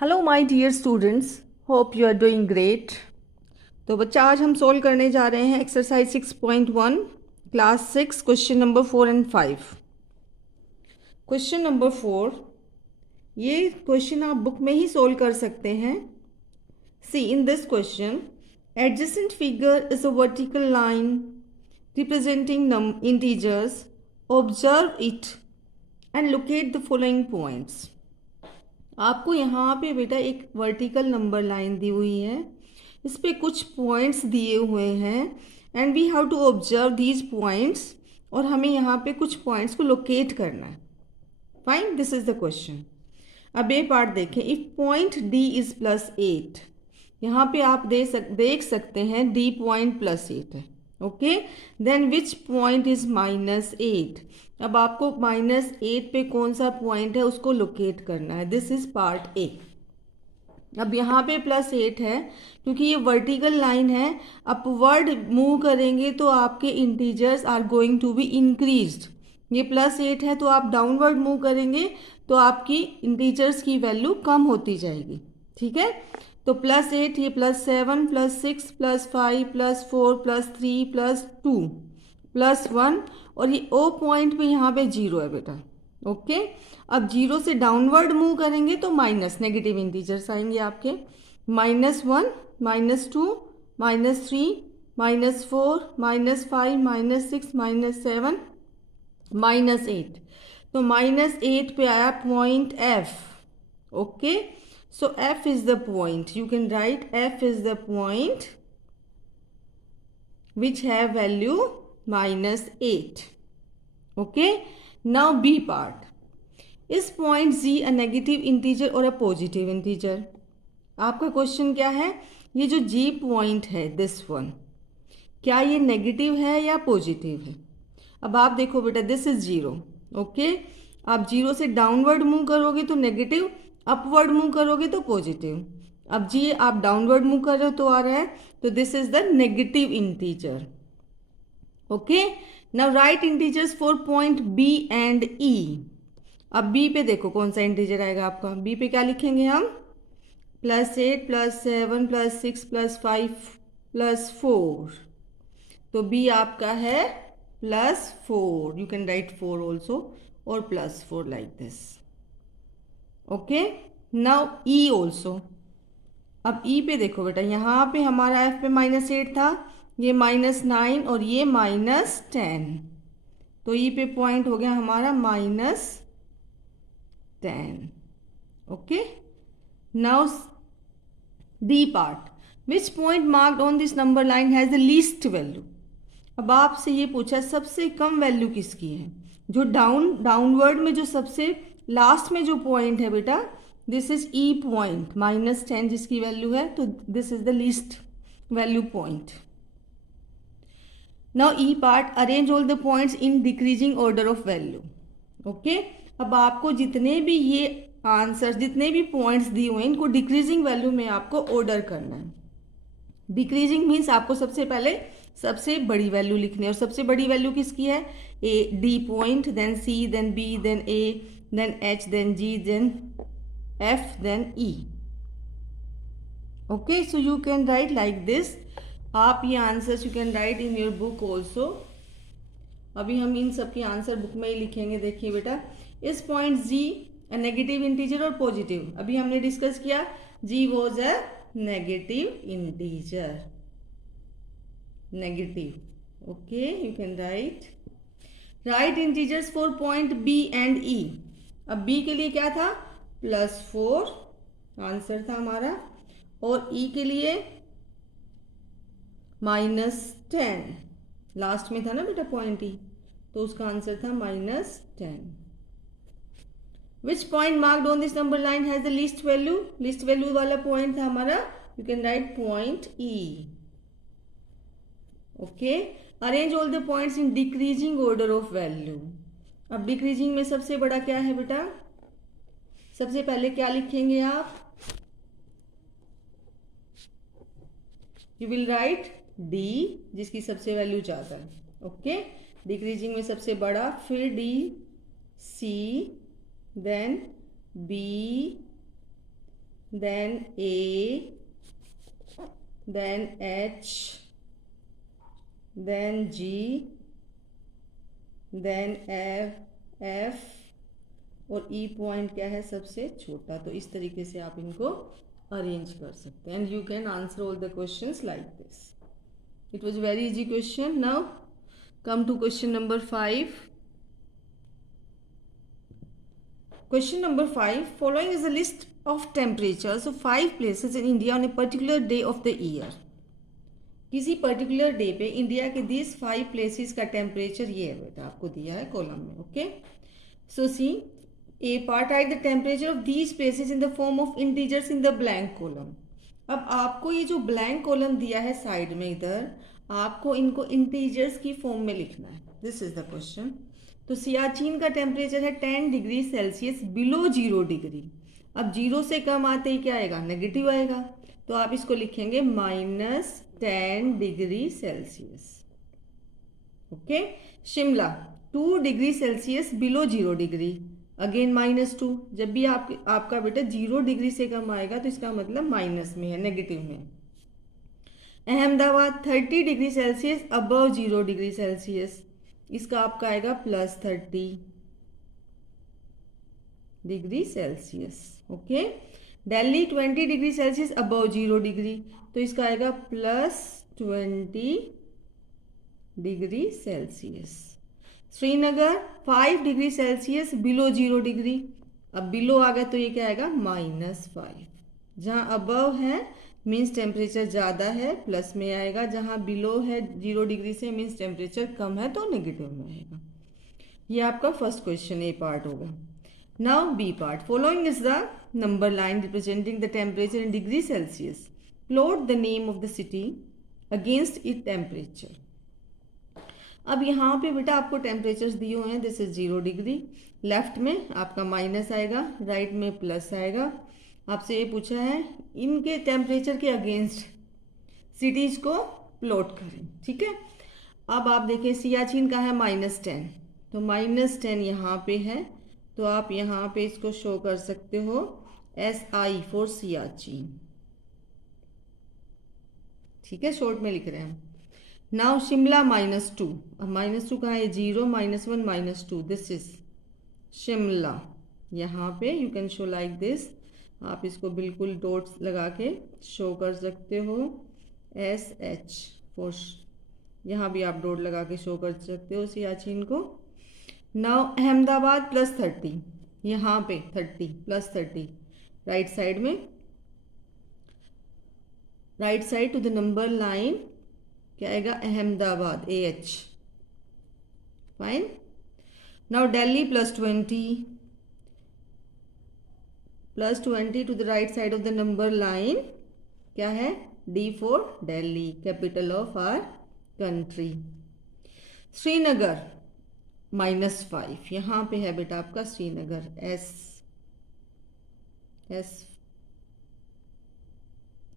Hello my dear students, hope you are doing great. तो बच्चा, आज हम सोल्व करने जा रहे हैं exercise 6.1 class 6 question number 4 and 5। Question number 4, ये क्वेश्चन आप बुक में ही सोल्व कर सकते हैं। See in this question, adjacent figure is a vertical line representing integers. Observe it and locate the following points. आपको यहाँ पे बेटा एक वर्टिकल नंबर लाइन दी हुई है, इस पे कुछ पॉइंट्स दिए हुए हैं and we have to observe these points, और हमें यहाँ पे कुछ पॉइंट्स को लोकेट करना है। Fine, this is the question. अब ये पार्ट देखें। इफ पॉइंट डी इज +8, यहाँ पे आप देख सकते हैं डी पॉइंट +8 है। Okay, then which point is -8। अब आपको -8 पे कौन सा पॉइंट है उसको लोकेट करना है। This is part A. अब यहाँ पे +8 है क्योंकि ये वर्टिकल लाइन है। अपवर्ड मूव करेंगे तो आपके integers are going to be increased. ये +8 है तो आप डाउनवर्ड मूव करेंगे तो आपकी इंटीजर्स की वैल्यू कम होती जाएगी। ठीक है, तो +8, ये +7, +6, +5, +4, +3, +2, +1, और ये ओ पॉइंट भी यहाँ पे 0 है बेटा। ओके, अब 0 से डाउनवर्ड मूव करेंगे तो माइनस नेगेटिव इंटीजर्स आएंगे आपके। -1, -2, -3, -4, -5, -6, -7, -8। तो -8 पे आया point F। Okay, so F is the point. You can write F is the point which have value -8. Okay, now B part. Is point Z a negative integer or a positive integer? आपका question क्या है? ये जो G point है, this one, क्या ये negative है या पॉजिटिव है? अब आप देखो बेटा, दिस इज 0। ओके, आप 0 से डाउनवर्ड मूव करोगे तो नेगेटिव, अपवर्ड मूव करोगे तो पॉजिटिव। अब जी आप डाउनवर्ड मूव कर रहे हो तो आ रहा है, तो this is the negative integer. Okay, now write integers for point B and E. अब बी पे देखो कौन सा इंटीजर आएगा आपका। बी पे क्या लिखेंगे हम? +8, +7, +6, +5, +4। तो बी आपका है +4। यू कैन राइट 4 ऑल्सो, और +4 like this. Okay, now E also. अब ई पे देखो बेटा, यहाँ पे हमारा एफ पे -8 था, ये -9 और ये -10, तो ई पे पॉइंट हो गया हमारा -10। Okay, now D part. Which point marked on this number line has the least value. अब आपसे ये पूछा सबसे कम वैल्यू किसकी है। जो डाउनवर्ड में जो सबसे लास्ट में जो पॉइंट है बेटा, दिस इज ई पॉइंट -10 जिसकी वैल्यू है, तो this is the least value point. Now E part, arrange all the points in decreasing order of value. Okay, अब आपको जितने भी ये आंसर, जितने भी पॉइंट्स दिए हुए हैं, इनको डिक्रीजिंग वैल्यू में आपको ऑर्डर करना है। डिक्रीजिंग मीन्स आपको सबसे पहले सबसे बड़ी वैल्यू लिखनी है, और सबसे बड़ी वैल्यू किसकी है? A, D point, then C, then B, then A, then H, then G, then F, then E. Okay, so you can write like this. आप ये answers you can write in your book also. अभी हम इन सब के answer book में ही लिखेंगे। देखिए बेटा, इस पॉइंट जी नेगेटिव इंटीजर और पॉजिटिव, अभी हमने डिस्कस किया, G was a negative integer, negative. Okay, you can write integers for point B and E. अब बी के लिए क्या था? +4 आंसर था हमारा, और ई के लिए -10 लास्ट में था ना बेटा पॉइंट ई, तो उसका आंसर था -10। Which point marked on this number line has the least value? Least value वाला पॉइंट था हमारा, you can right point E. Okay, arrange all the points in decreasing order of value. अब decreasing में सबसे बड़ा क्या है बेटा? सबसे पहले क्या लिखेंगे आप? यू विल राइट डी, जिसकी सबसे वैल्यू ज्यादा है। ओके, डिक्रीजिंग में सबसे बड़ा, फिर D, C, then B, then A, then H, then G, then F और E पॉइंट क्या है सबसे छोटा। तो इस तरीके से आप इनको अरेंज कर सकते हैं and you can answer all the questions like this. It was very easy question. Now come to question number 5। Question number 5. Following is a list of temperatures of 5 places in India on a particular day of the year. किसी particular day पे India के this 5 places का temperature ये है बेटा, आपको दिया है कॉलम में। Okay, so see A part, write the temperature of these places in the form of integers in the blank column. अब आपको ये जो ब्लैंक कॉलम दिया है साइड में इधर, आपको इनको इंटीजर्स की फॉर्म में लिखना है। This is the question. तो सियाचिन का टेम्परेचर है 10 डिग्री सेल्सियस बिलो 0 डिग्री। अब 0 से कम आते ही क्या आएगा, नेगेटिव आएगा। तो आप इसको लिखेंगे -10 degree Celsius. Okay, Shimla 2 degree Celsius below 0 degree, again -2। जब भी आपका बेटा 0 डिग्री से कम आएगा तो इसका मतलब माइनस में है, नेगेटिव में। Ahmedabad 30 degree Celsius above 0 degree Celsius, इसका आपका आएगा +30 degree Celsius. Okay, Delhi 20 degree Celsius above 0 degree, तो इसका आएगा +20 degree Celsius. Srinagar 5 degree Celsius below 0 degree, अब बिलो आ गया तो ये क्या आएगा -5। जहाँ अबव है मीन्स टेम्परेचर ज़्यादा है, प्लस में आएगा। जहाँ बिलो है 0 डिग्री से मीन्स टेम्परेचर कम है तो नेगेटिव में आएगा। ये आपका फर्स्ट क्वेश्चन ए पार्ट होगा। Now B part, following is the number line representing the temperature in degree Celsius. Plot the name of the city against it temperature. अब यहाँ पे बेटा आपको टेम्परेचर्स दिए हुए हैं। दिस इज 0 डिग्री, लेफ्ट में आपका माइनस आएगा, राइट में प्लस आएगा। आपसे ये पूछा है इनके टेम्परेचर के अगेंस्ट सिटीज को प्लॉट करें। ठीक है, अब आप देखें सियाचिन का है -10, तो -10 यहाँ पे है, तो आप यहाँ पे इसको शो कर सकते हो SI फॉर सियाचिन। ठीक है, शॉर्ट में लिख रहे हैं हम। नाउ शिमला -2, अब -2 कहाँ है, 0 -1 -2, दिस इज शिमला। यहाँ पे you can show like this, आप इसको बिल्कुल डॉट्स लगा के शो कर सकते हो SH फॉर, यहाँ भी आप डॉट लगा के शो कर सकते हो सियाचिन को। नाउ अहमदाबाद +30, यहाँ पे 30 +30 राइट साइड में, right side to the number line क्या आएगा, Ahmedabad AH। Fine. Now Delhi +20 to the right side of the number line क्या है, D for Delhi, capital of our country. Srinagar -5, यहाँ पे है बेटा आपका श्रीनगर S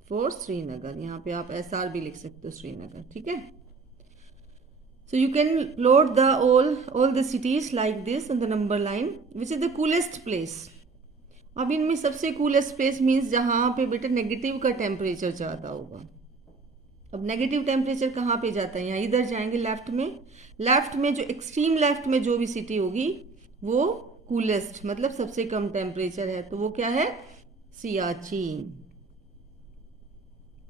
फॉर श्रीनगर, यहाँ पे आप SR भी लिख सकते हो श्रीनगर। ठीक है, so you can load the all the cities like this on the number line, which is the coolest place। अब इनमें सबसे कूलेस्ट प्लेस मीन्स जहाँ पे बेटा नेगेटिव का टेम्परेचर ज़्यादा होगा। अब नेगेटिव टेम्परेचर कहाँ पे जाता है, यहाँ इधर जाएंगे लेफ्ट में। लेफ्ट में जो एक्सट्रीम लेफ्ट में जो भी सिटी होगी वो कूलेस्ट मतलब सबसे कम टेम्परेचर है, तो वो क्या है, सियाचिन,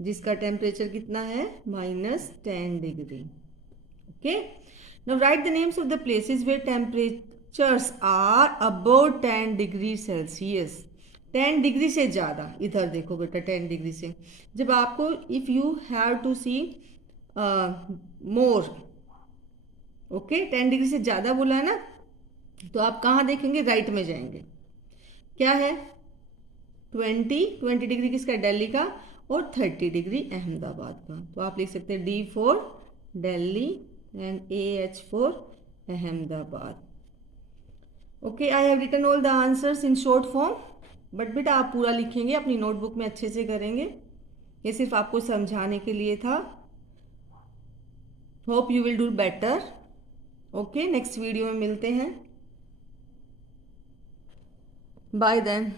जिसका टेम्परेचर कितना है -10 degree. Okay, now write the names of the places where temperatures are above 10 degree Celsius. 10 degree से ज़्यादा, इधर देखो बेटा 10 डिग्री से, जब आपको if you have to see more, okay 10 degree से ज़्यादा बोला है ना, तो आप कहाँ देखेंगे, राइट में जाएंगे। क्या है 20 डिग्री किसका, दिल्ली का, और 30 डिग्री अहमदाबाद का। तो आप लिख सकते हैं D for Delhi and AH for Ahmedabad. Okay, I have written all the answers in short form, but बेटा आप पूरा लिखेंगे, अपनी नोटबुक में अच्छे से करेंगे, ये सिर्फ आपको समझाने के लिए था। Hope you will do better. Okay, next video में मिलते हैं, बाय देन।